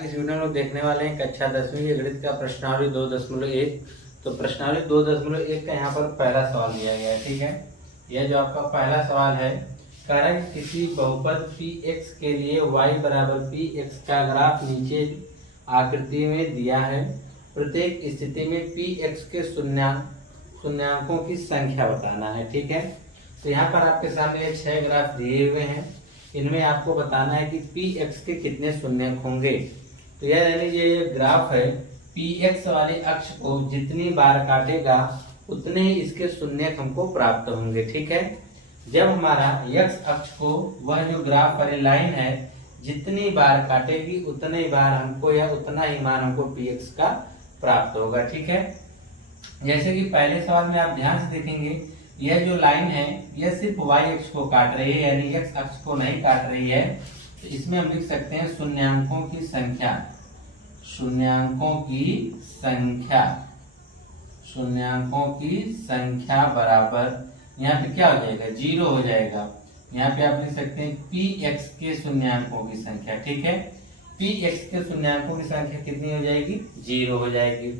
की इस वीडियो में देखने वाले हैं कक्षा 10वीं के गणित का प्रश्नावली 2.1। तो प्रश्नावली 2.1 का यहाँ पर पहला सवाल दिया गया है। ठीक है, यह जो आपका पहला सवाल है, कह रहा है किसी बहुपद px के लिए y बराबर px का ग्राफ नीचे आकृति में दिया है। प्रत्येक स्थिति में px के शून्याङ्कों की संख्या बताना है। ठीक है, तो यहाँ पर आपके सामने 6 ग्राफ दिए हुए हैं। इनमें आपको बताना है कि px के कितने शून्यक होंगे। तो यह यानी ये ग्राफ है, px वाले अक्ष को जितनी बार काटेगा उतने ही इसके शून्यक हमको प्राप्त होंगे। ठीक है, जब हमारा x अक्ष को वह जो ग्राफ वाली लाइन है जितनी बार काटेगी उतने ही बार हमको या उतना ही मान हमको px का प्राप्त होगा। ठीक है, जैसे कि पहले सवाल में आप ध्यान से देखेंगे, यह जो लाइन है यह सिर्फ y अक्ष को काट रही है, यानी x अक्ष को नहीं काट रही है। तो इसमें हम लिख सकते हैं शून्याङ्कों की संख्या, शून्याङ्कों की संख्या, शून्याङ्कों की संख्या बराबर, यहाँ पे क्या हो जाएगा, 0 हो जाएगा। यहाँ पे आप लिख सकते हैं px के शून्याङ्कों की संख्या। ठीक है, px के शून्याङ्कों की संख्या कितनी हो जाएगी, 0 हो जाएगी।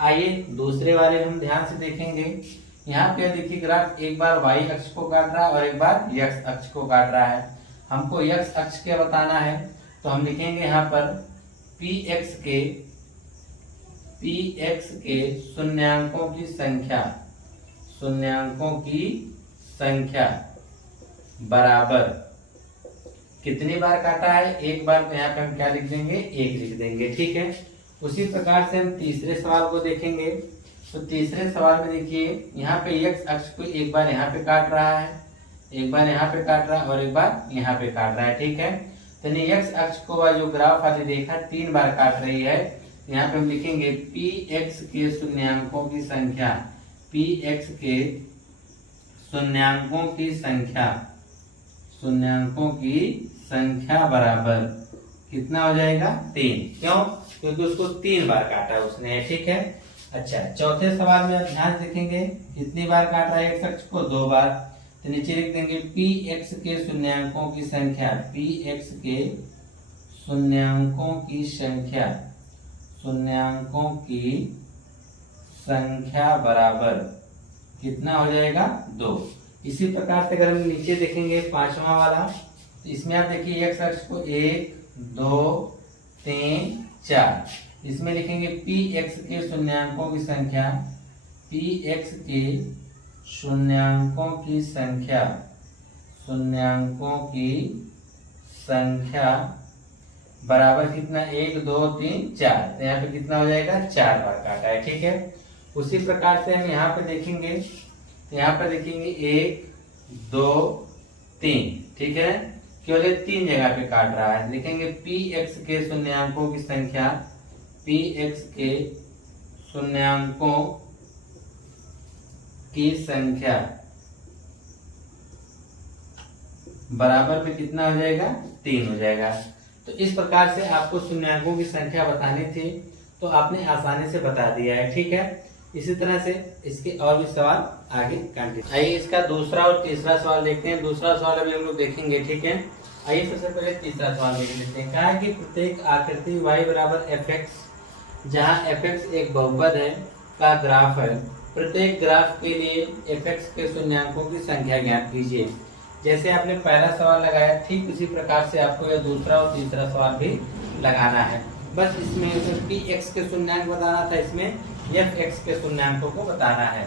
आइए दूसरे वाले हम ध्यान से देखेंगे। यहाँ पे देखिए ग्राफ एक बार y अक्ष को काट रहा है और एक बार x अक्ष को काट रहा है। हमको x अक्ष के बताना है, तो हम लिखेंगे यहाँ पर px के शून्याङ्कों की संख्या, शून्याङ्कों की संख्या बराबर कितनी बार काटा है, एक बार। तो यहाँ पे हम क्या लिख देंगे, 1 लिख देंगे। ठीक है, उसी प्रकार से हम तीसरे सवाल को देखेंगे। तो तीसरे सवाल में देखिए, यहाँ पे x अक्ष को एक बार यहाँ पे काट रहा है, एक बार यहाँ पे काट रहा है और एक बार यहाँ पे काट रहा है। ठीक है, तो x अक्ष को वह जो ग्राफ वाली रेखा 3 बार काट रही है। यहाँ पे हम लिखेंगे px के शून्याङ्कों की संख्या, px के शून्याङ्कों की संख्या, शून्याङ्कों की संख्या बराबर कितना हो जाएगा, 3। क्यों, क्योंकि उसको 3 बार काटा उसने। ठीक है, अच्छा चौथे सवाल में आप ध्यान देखेंगे कितनी बार काट रहा है x अक्ष को, 2 बार। तो नीचे लिख देंगे px के शून्याङ्कों की संख्या, px के शून्याङ्कों की संख्या, शून्याङ्कों की संख्या बराबर कितना हो जाएगा, 2। इसी प्रकार से अगर हम नीचे देखेंगे पांचवा वाला, तो इसमें आप देखिए x अक्ष को 1 2 3 4, इसमें लिखेंगे px के शून्याङ्कों की संख्या, px के शून्याङ्कों की संख्या, शून्याङ्कों की संख्या बराबर कितना, 1 2 3 4। तो यहाँ पे कितना हो जाएगा, 4 बार काटा है। ठीक है, उसी प्रकार से हम यहाँ पे देखेंगे, तो यहाँ पे देखेंगे 1 2 3। ठीक है, केवल 3 जगह पे काट रहा है। लिखेंगे px के शून्याङ्कों की संख्या, px के शून्याङ्कों की संख्या बराबर में कितना हो जाएगा, 3 हो जाएगा। तो इस प्रकार से आपको शून्याङ्कों की संख्या बतानी थी, तो आपने आसानी से बता दिया है। ठीक है, इसी तरह से इसके और भी सवाल आगे कंटिन्यू। आइए इसका दूसरा और तीसरा सवाल देखते हैं। दूसरा सवाल अभी हम लोग देखेंगे। ठीक है, आइए सबसे पहले तीसरा सवाल देख लेते हैं। कहा है कि प्रत्येक आकृति y बराबर fx, जहाँ fx एक बहुपद है, का ग्राफ है। प्रत्येक ग्राफ के लिए fx के शून्याङ्कों की संख्या ज्ञात कीजिए। जैसे आपने पहला सवाल लगाया, ठीक उसी प्रकार से आपको यह दूसरा और तीसरा सवाल भी लगाना है। बस इसमें px के शून्याङ्क बताना था, इसमें fx के शून्याङ्कों को बताना है।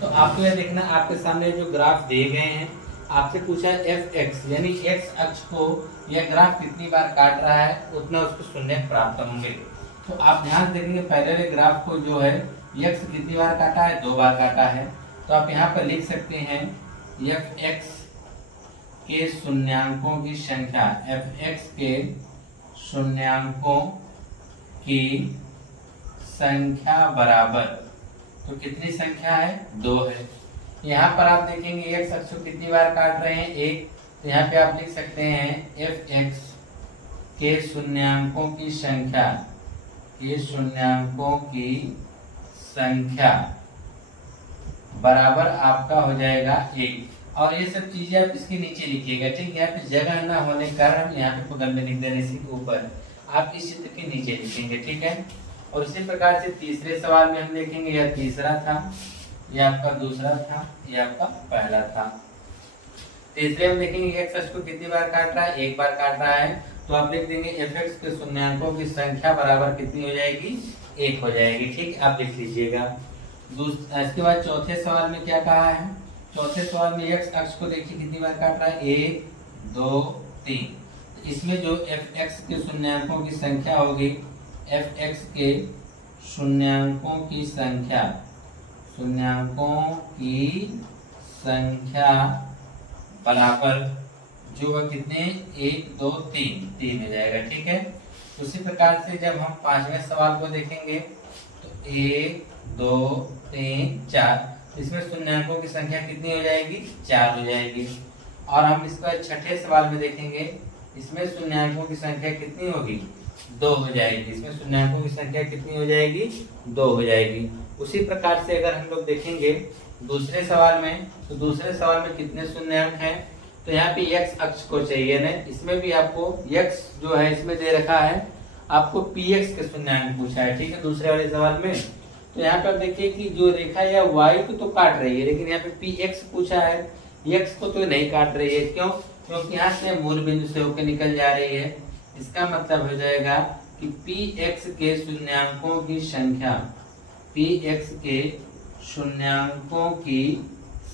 तो आपको यह देखना, आपके सामने जो ग्राफ दिए गए हैं, आपसे पूछा है fx यानी x अक्ष को यह ग्राफ कितनी बार काट रहा है उतना उसको शून्यक प्राप्त होंगे। तो आप ध्यान देखेंगे पहले वाले ग्राफ को जो है x कितनी बार काटा है, 2 बार काटा है। तो आप यहाँ पर लिख सकते हैं fx के शून्याङ्कों की संख्या, fx के शून्याङ्कों की संख्या बराबर, तो कितनी संख्या है, 2 है। यहाँ पर आप देखेंगे x अक्ष को कितनी बार काट रहे हैं, 1। तो यहाँ पे आप लिख सकते हैं fx के शून्याङ्कों की संख्या, के शून्याङ्कों की संख्या बराबर आपका हो जाएगा 1। और ये सब चीजें आप इसके नीचे लिखिएगा। ठीक है, यहाँ पे जगह ना होने के कारण हम यहाँ पे बगल में लिख दे रहे, इसी के ऊपर। आप इस चित्र के नीचे लिखेंगे, ठीक है। और इसी प्रकार से तीसरे सवाल में हम देखेंगे, यह तीसरा था, यह आपका दूसरा था, यह आपका पहला था। तीसरे में देखेंगे एक्स अक्ष को कितनी बार काट रहा है, एक बार काट रहा है, तो आप लिख देंगे एफ एक्स के शून्यांकों की संख्या बराबर कितनी हो जाएगी, एक हो जाएगी, ठीक, आप लिख लीजिएगा। इसके बाद चौथे सवाल में क्या कहा है, चौथे सवाल में एक्स अक्ष को देखिए कितनी बार काट रहा है, 1 2 3। इसमें जो एफ एक्स के शून्यांकों की संख्या होगी, एफ एक्स के शून्यांकों की संख्या, शून्यांकों की संख्या बराबर जो वह कितने, 1 2 3 हो जाएगा, ठीक है। उसी प्रकार से जब हम पांचवें सवाल को देखेंगे तो 1 2 3 4, इसमें शून्यांकों की संख्या कितनी हो जाएगी, 4 हो जाएगी। और हम इसका छठे सवाल में देखेंगे, इसमें शून्यांकों की संख्या कितनी होगी, 2 हो जाएगी, इसमें शून्यांकों की संख्या कितनी हो जाएगी, 2 हो जाएगी। उसी प्रकार से अगर हम लोग देखेंगे दूसरे सवाल में, तो दूसरे सवाल में कितने शून्यांक हैं, तो यहाँ पे x अक्ष को चाहिए ना, इसमें भी आपको x जो है इसमें दे रखा है, आपको px के शून्यांक पूछा है, ठीक है, दूसरे वाले सवाल में। तो यहाँ पे आप देखिए कि जो रेखा या y को तो काट रही है, लेकिन यहाँ पे px पूछा है, x को तो नहीं काट रही है, क्यों, क्योंकि यहाँ से मूल बिंदु से होकर निकल जा रही है। इसका मतलब हो जाएगा कि px के शून्यांकों की संख्या, px के शून्यांकों की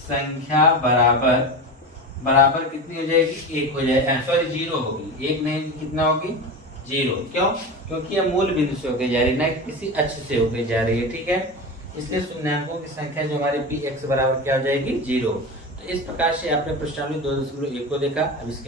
संख्या बराबर कितनी हो जाएगी, 1 हो जाएगी, सॉरी 0 होगी, 1 नहीं, कितना होगी, 0, क्यों, क्योंकि यह मूल बिंदु से होकर जा रही है, ना किसी अक्ष से होकर जा रही है, ठीक है। इसलिए शून्यांकों की संख्या जो हमारे px बराबर क्या हो जाएगी, 0। तो इस प्रकार से आपने प्रश्नावली 2.1 को देखा। अब इसके